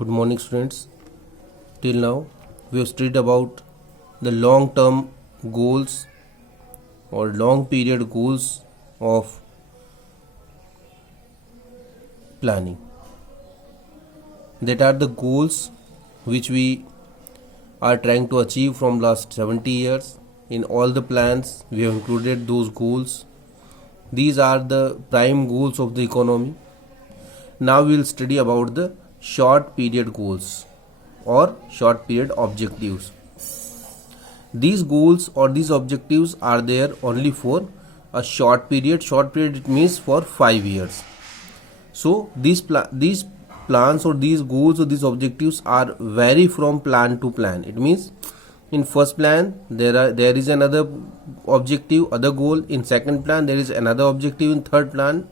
Good morning, students. Till now, we have studied about the long term goals or long period goals of planning. That are the goals which we are trying to achieve from last 70 years. In all the plans, we have included those goals. These are the prime goals of the economy. Now we will study about the short period goals or short period objectives. These goals or these objectives are there only for a short period. Short period, it means for 5 years. So these plans or these goals or these objectives are vary from plan to plan. It means in first plan there is another objective, other goal. In second plan there is another objective. In third plan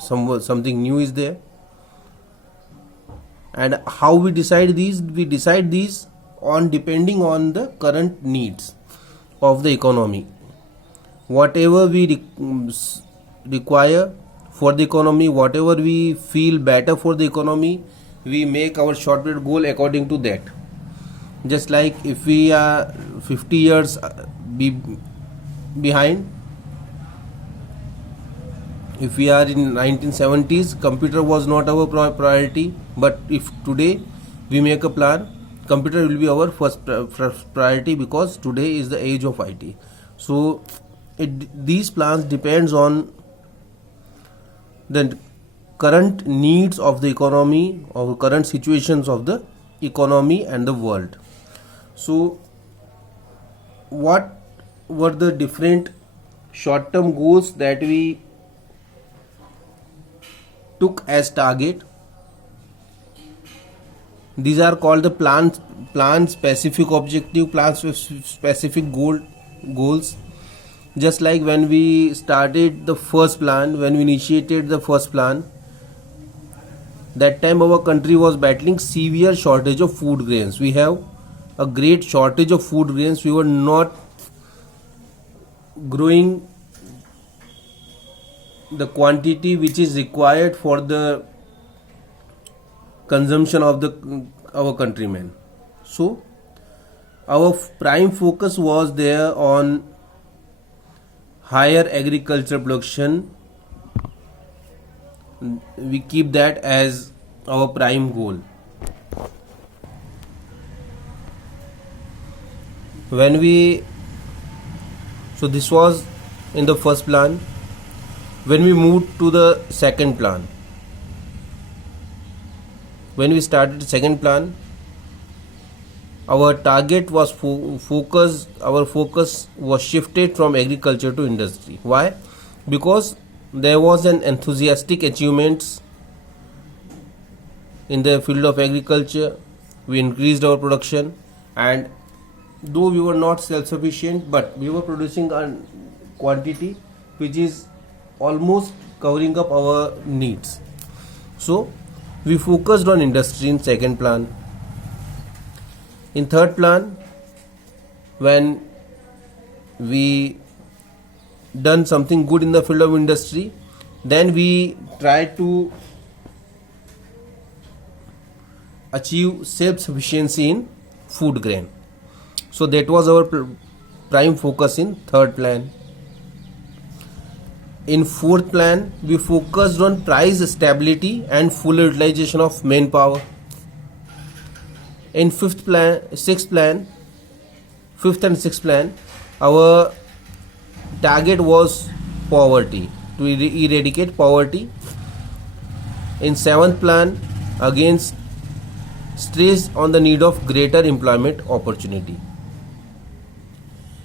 something new is there. And how we decide these? We decide these on depending on the current needs of the economy. Whatever we require for the economy, whatever we feel better for the economy, we make our short period goal according to that. Just like if we are 50 years behind, if we are in 1970s, computer was not our priority, but if today we make a plan, computer will be our first priority, because today is the age of IT. So these plans depends on the current needs of the economy, or current situations of the economy and the world. So what were the different short term goals that we took as target? These are called the plan specific objective, plan specific goals. Just like when we started the first plan, when we initiated the first plan, that time our country was battling severe shortage of food grains. We have a great shortage of food grains. We were not growing the quantity which is required for the consumption of our countrymen. So our prime focus was there on higher agriculture production. We keep that as our prime goal. So this was in the first plan. When we moved to the second plan, when we started the second plan, our target was our focus was shifted from agriculture to industry. Why? Because there was an enthusiastic achievements in the field of agriculture. We increased our production, and though we were not self-sufficient, but we were producing a quantity which is almost covering up our needs. So we focused on industry in second plan. In third plan, when we done something good in the field of industry, then we tried to achieve self-sufficiency in food grain. So that was our prime focus in third plan. In fourth plan, we focused on price stability and full utilization of manpower. In fifth and sixth plan, our target was poverty, to eradicate poverty. In seventh plan, again stress on the need of greater employment opportunity.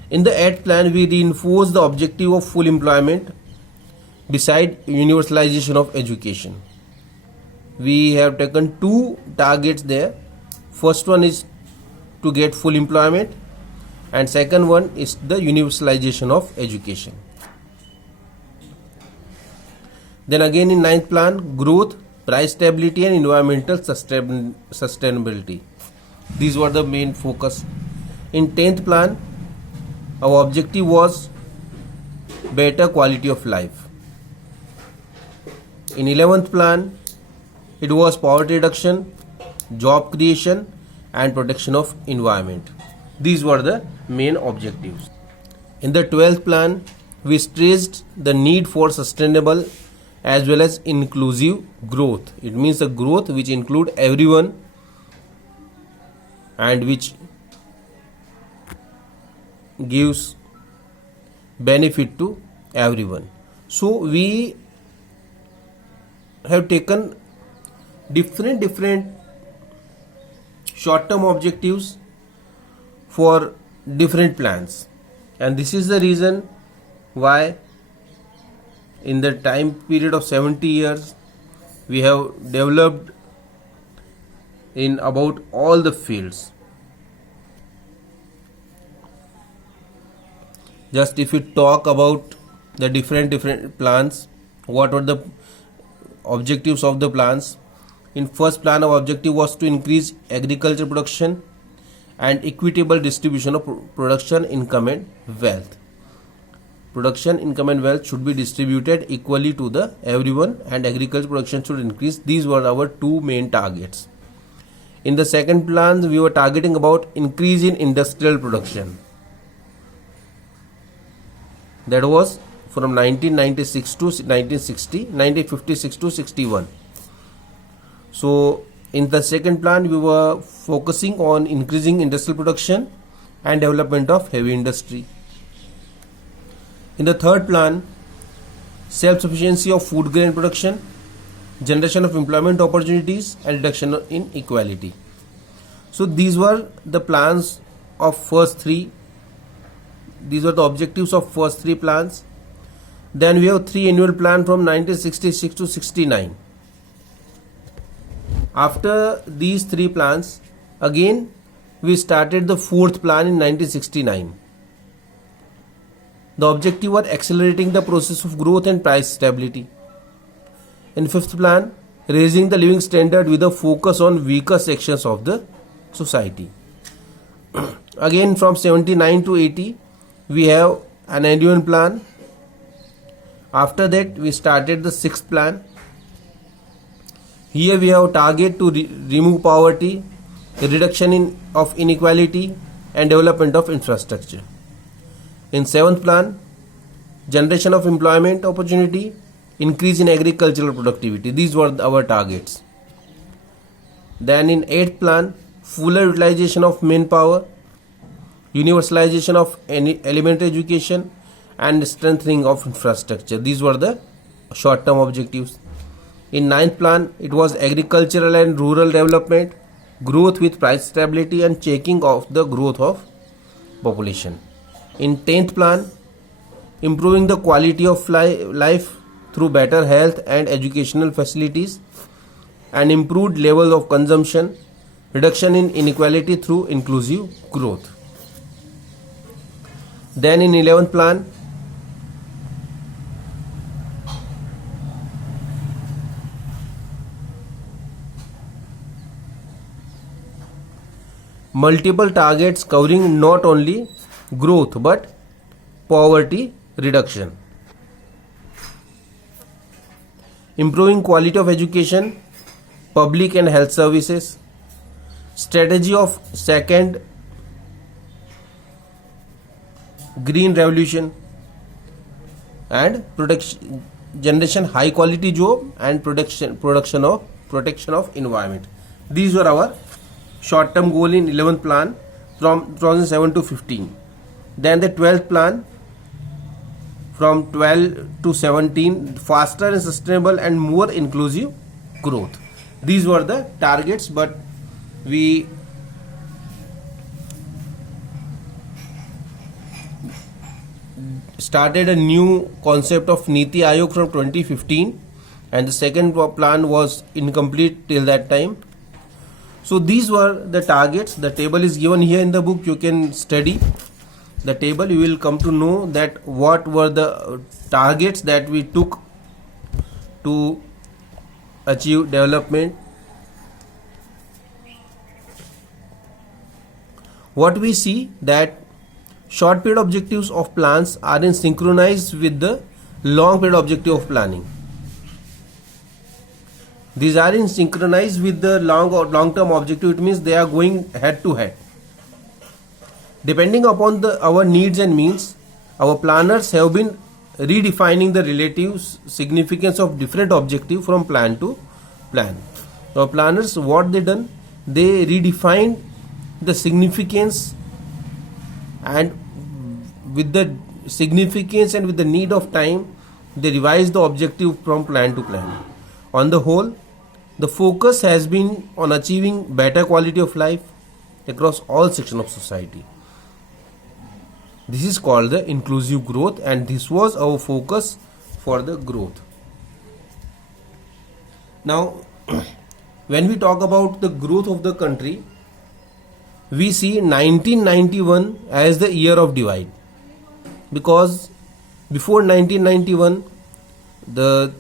In the eighth plan, we reinforced the objective of full employment beside universalization of education. We have taken two targets there. First one is to get full employment, and second one is the universalization of education. Then again in ninth plan, growth, price stability and environmental sustainability. These were the main focus. In 10th plan, our objective was better quality of life. In 11th plan, it was poverty reduction, job creation, and protection of environment. These were the main objectives. In the 12th plan, we stressed the need for sustainable as well as inclusive growth. It means the growth which include everyone and which gives benefit to everyone. So we have taken different short term objectives for different plans, and this is the reason why in the time period of 70 years we have developed in about all the fields. Just if we talk about the different plans, what were the objectives of the plans? In first plan, our objective was to increase agriculture production and equitable distribution of production income and wealth. Production income and wealth should be distributed equally to the everyone, and agriculture production should increase. These were our two main targets. In the second plan, we were targeting about increase in industrial production. That was from 1996 to 1960, 1956 to 61. So in the second plan, we were focusing on increasing industrial production and development of heavy industry. In the third plan, self-sufficiency of food grain production, generation of employment opportunities, and reduction in inequality. So these were the plans of first three. These were the objectives of first three plans. Then we have three annual plan from 1966 to 69. After these three plans, again we started the fourth plan in 1969. The objective was accelerating the process of growth and price stability. In fifth plan, raising the living standard with a focus on weaker sections of the society. Again from 79 to 80, we have an annual plan. After that, we started the sixth plan. Here we have target to remove poverty, reduction of inequality, and development of infrastructure. In seventh plan, generation of employment opportunity, increase in agricultural productivity. These were our targets. Then in eighth plan, fuller utilization of manpower, universalization of elementary education, and strengthening of infrastructure. These were the short term objectives. In ninth plan, it was agricultural and rural development, growth with price stability, and checking of the growth of population. In 10th plan, improving the quality of life through better health and educational facilities, and improved level of consumption, reduction in inequality through inclusive growth. Then in 11th plan, multiple targets covering not only growth but poverty reduction, improving quality of education, public and health services, strategy of second green revolution, and protection, generation high quality job, and protection of environment. These were our short term goal in 11th plan from 2007 to 15. Then the 12th plan from 12 to 17, faster and sustainable and more inclusive growth. These were the targets, but we started a new concept of Niti Aayog from 2015, and the second plan was incomplete till that time. So these were the targets. The table is given here in the book. You can study the table. You will come to know that what were the targets that we took to achieve development. What we see that short period objectives of plans are in synchronized with the long period objective of planning. These are in synchronized with the long term objective. It means they are going head to head. Depending upon our needs and means, our planners have been redefining the relative significance of different objective from plan to plan. Our planners, what they done, they redefined the significance, and with the significance and with the need of time, they revised the objective from plan to plan. On the whole, the focus has been on achieving better quality of life across all sections of society. This is called the inclusive growth, and this was our focus for the growth. Now, when we talk about the growth of the country, we see 1991 as the year of divide, because before 1991 the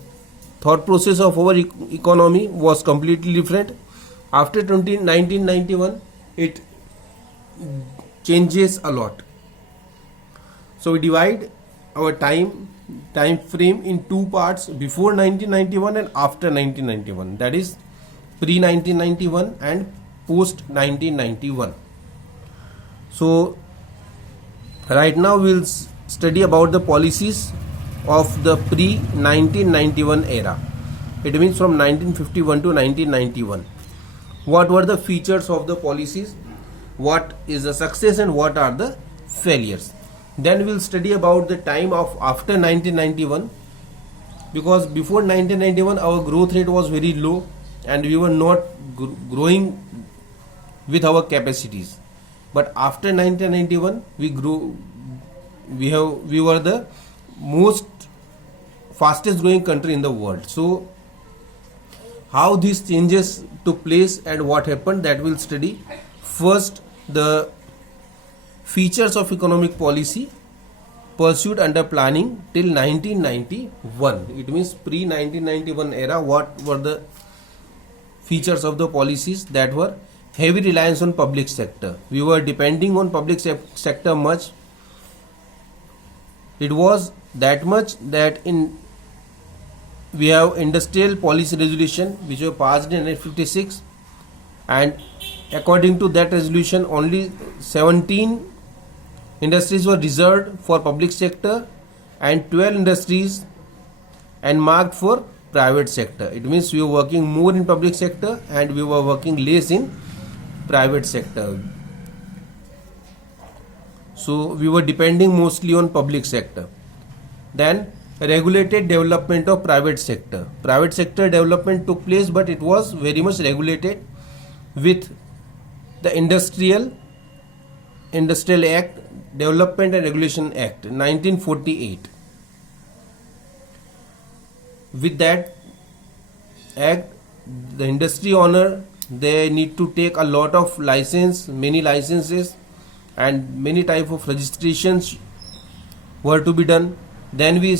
thought process of our economy was completely different. After 1991 it changes a lot. So we divide our time frame in two parts: before 1991 and after 1991, that is pre 1991 and post 1991. So right now we'll study about the policies of the pre 1991 era. It means from 1951 to 1991. What were the features of the policies, what is the success, and what are the failures. Then we'll study about the time of after 1991, because before 1991 our growth rate was very low and we were not growing with our capacities. But after 1991 we grew. We were the most fastest growing country in the world. So how these changes took place and what happened, that we'll study. First, the features of economic policy pursued under planning till 1991. It means pre 1991 era. What were the features of the policies? That were heavy reliance on public sector. We were depending on public sector much. It was that much that we have industrial policy resolution which were passed in 1956, and according to that resolution only 17 industries were reserved for public sector and 12 industries and marked for private sector. It means we were working more in public sector and we were working less in private sector. So we were depending mostly on public sector. Then regulated development of private sector. Private sector development took place, but it was very much regulated with the Industrial Act, Development and Regulation Act 1948. With that act, the industry owner, they need to take a lot of many licenses, and many type of registrations were to be done. Then we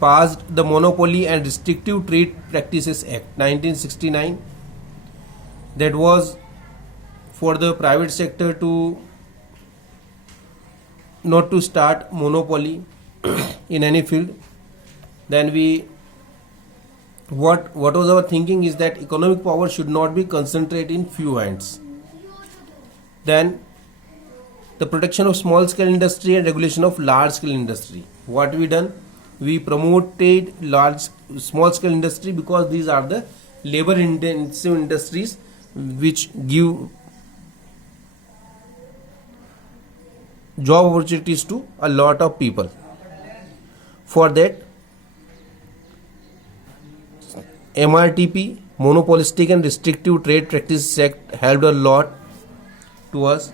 passed the Monopoly and Restrictive Trade Practices Act 1969. That was for the private sector to not to start monopoly in any field. Then what was our thinking is that economic power should not be concentrated in few hands. Then the protection of small scale industry and regulation of large scale industry. What we done? We promoted small scale industry because these are the labor intensive industries which give job opportunities to a lot of people. For that, MRTP, Monopolistic and Restrictive Trade Practices Act, helped a lot to us.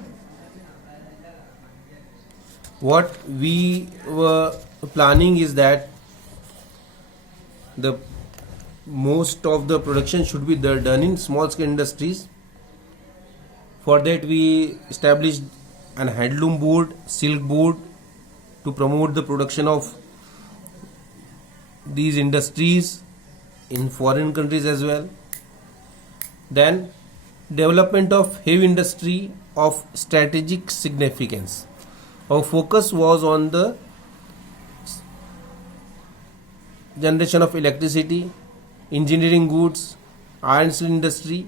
What we were planning is that the most of the production should be done in small scale industries. For that we established an handloom board, silk board, to promote the production of these industries in foreign countries as well. Then development of heavy industry of strategic significance. Our focus was on the generation of electricity, engineering goods, iron steel industry.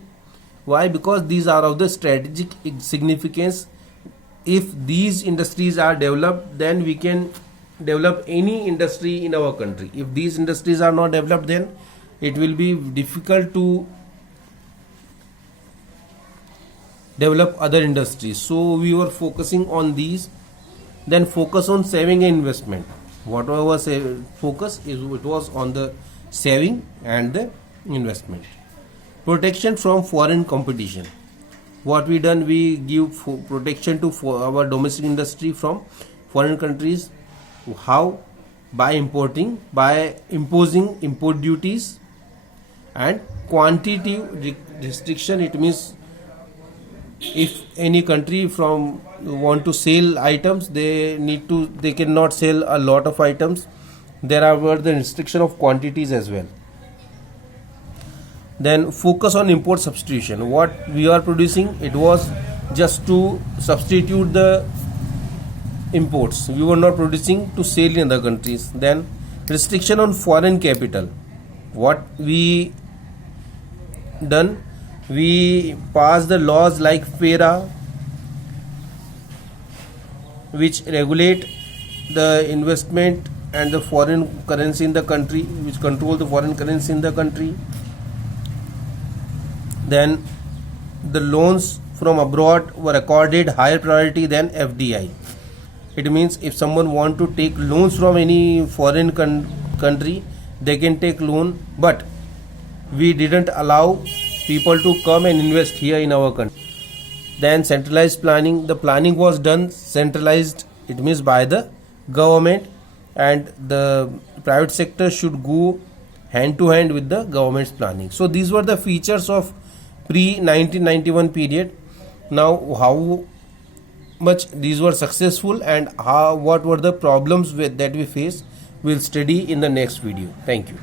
Why? Because these are of the strategic significance. If these industries are developed, then we can develop any industry in our country. If these industries are not developed, then it will be difficult to develop other industries. So we were focusing on these. Then focus on saving and investment. Whatever was focus is, it was on the saving and the investment. Protection from foreign competition. What we done, we give protection to our domestic industry from foreign countries. How? By imposing import duties and quantity restriction. It means if any country from want to sell items, they cannot sell a lot of items. There are the restriction of quantities as well. Then focus on import substitution. What we are producing, it was just to substitute the imports. We were not producing to sell in other countries. Then restriction on foreign capital. What we done, we passed the laws like FERA, which regulate the investment and the foreign currency in the country, which control the foreign currency in the country. Then the loans from abroad were accorded higher priority than FDI. It means if someone want to take loans from any foreign country, they can take loan, but we didn't allow people to come and invest here in our country. Then centralized planning. The planning was done centralized. It means by the government, and the private sector should go hand to hand with the government's planning. So these were the features of pre-1991 period. Now how much these were successful and what were the problems that we faced, we'll study in the next video. Thank you.